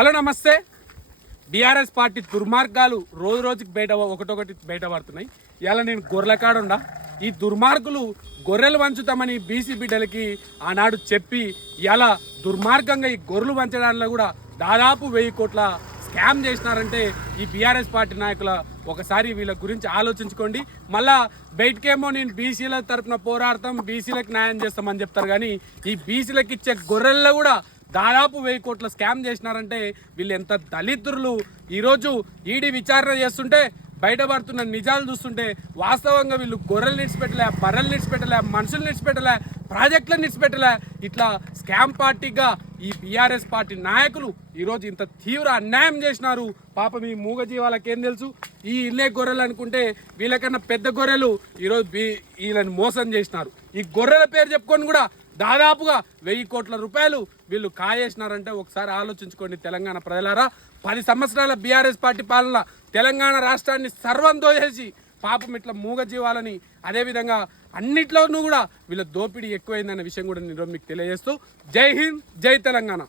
Hello నమస్తే. BRS party దుర్మార్గాలు రోజు రోజుకి ఒకటొకటి బయటపడుతున్నాయి. ఇలా నేను గొర్రెల కాడుండా ఈ దుర్మార్గులు గొర్రెలు వంచుతామని బీసీ బిడ్డలకి ఆనాడు చెప్పి ఇలా దుర్మార్గంగా ఈ గొర్రెలు వంచడంలో కూడా దాదాపు 1000 కోట్ల స్కామ్ చేసినారంటే ఈ బీఆర్ఎస్ పార్టీ నాయకుల ఒకసారి వీళ్ళ గురించి ఆలోచించుకోండి. మళ్ళా బయటకేమో నేను బీసీల తరఫున పోరాడతాం, బీసీలకు న్యాయం చేస్తామని చెప్తారు. కానీ ఈ బీసీలకు ఇచ్చే గొర్రెల్లో కూడా దాదాపు 1000 కోట్ల స్కామ్ చేసినారంటే వీళ్ళు ఎంత దళితులు. ఈరోజు ఈడీ విచారణ చేస్తుంటే బయటపడుతున్న నిజాలు చూస్తుంటే వాస్తవంగా వీళ్ళు గొర్రెలు నిడిచిపెట్టలే, బర్రెలు నిడిచిపెట్టలే, మనుషులు నిడిచిపెట్టలే, ప్రాజెక్టులను నిడిచిపెట్టలే. ఇట్లా స్కామ్ పార్టీగా ఈ బీఆర్ఎస్ పార్టీ నాయకులు ఈరోజు ఇంత తీవ్ర అన్యాయం చేసినారు. పాపం ఈ మూగజీవాలకు ఏం తెలుసు? ఈ ఇల్లే గొర్రెలు అనుకుంటే వీళ్ళకన్నా పెద్ద గొర్రెలు ఈరోజు వీళ్ళని మోసం చేసినారు. ఈ గొర్రెల పేరు చెప్పుకొని కూడా దాదాపుగా 1000 కోట్ల రూపాయలు వీళ్ళు కాయేసినారంటే ఒకసారి ఆలోచించుకోండి తెలంగాణ ప్రజలారా. 10 సంవత్సరాల బీఆర్ఎస్ పార్టీ పాలన తెలంగాణ రాష్ట్రాన్ని సర్వం దోచేసి పాపం ఇట్లా మూగజీవాలని అదేవిధంగా అన్నిట్లోనూ కూడా వీళ్ళ దోపిడీ ఎక్కువైందనే విషయం కూడా నేను మీకు తెలియజేస్తూ జై హింద్, జై తెలంగాణ.